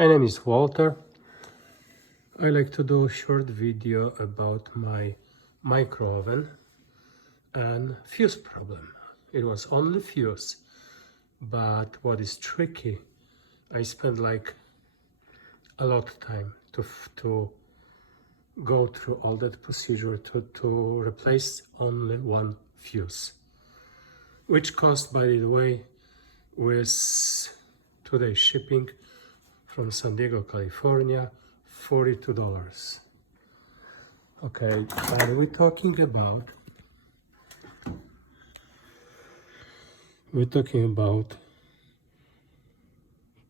My name is Walter. I like to do a short video about my micro oven and fuse problem. It was only fuse, but what is tricky, I spent like a lot of time to go through all that procedure to replace only one fuse, which cost, by the way, with today's shipping from San Diego, California, $42. Okay, but we're talking about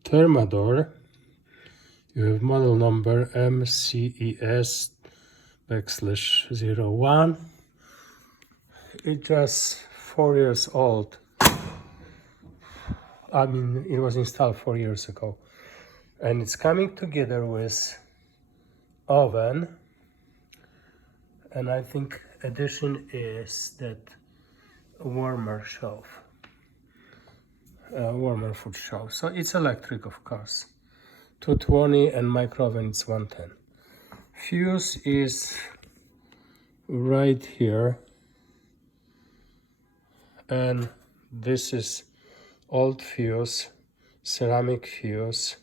Thermador. You have model number MCES /01. It's just 4 years old. I mean, it was installed 4 years ago. And it's coming together with oven. And I think addition is that warmer shelf. Warmer food shelf. So it's electric, of course. 220 and micro oven is 110. Fuse is right here. And this is old fuse, ceramic fuse,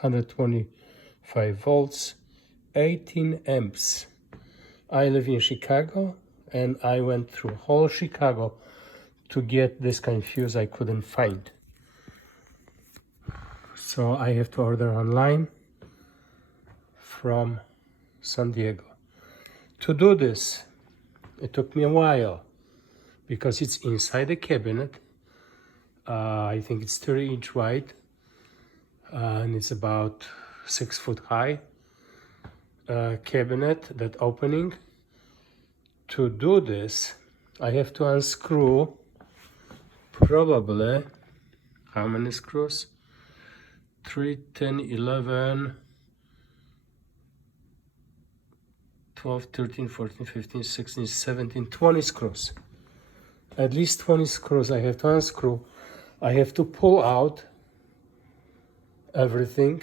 125 volts, 18 amps. I live in Chicago and I went through whole Chicago to get this kind of fuse I couldn't find. So I have to order online from San Diego. To do this, it took me a while because it's inside the cabinet. I think it's 30-inch wide and it's about 6 foot high. Cabinet, that opening. To do this, I have to unscrew probably, how many screws? 3, 10, 11, 12, 13, 14, 15, 16, 17, 20 screws. At least 20 screws I have to unscrew. I have to pull out everything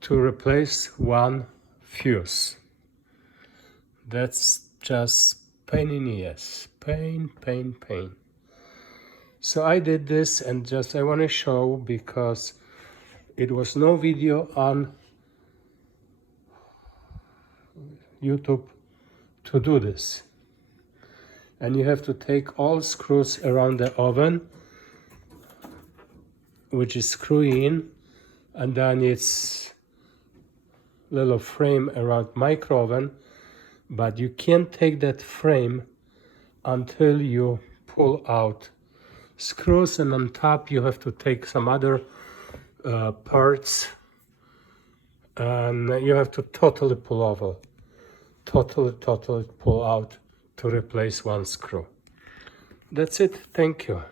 to replace one fuse. That's just pain in the ass. Pain. So I did this and just I want to show because it was no video on YouTube to do this. And you have to take all screws around the oven, which is screw in, and then it's little frame around micro oven, but you can't take that frame until you pull out screws, and on top you have to take some other parts, and you have to totally pull over, totally pull out to replace one screw. That's it. Thank you.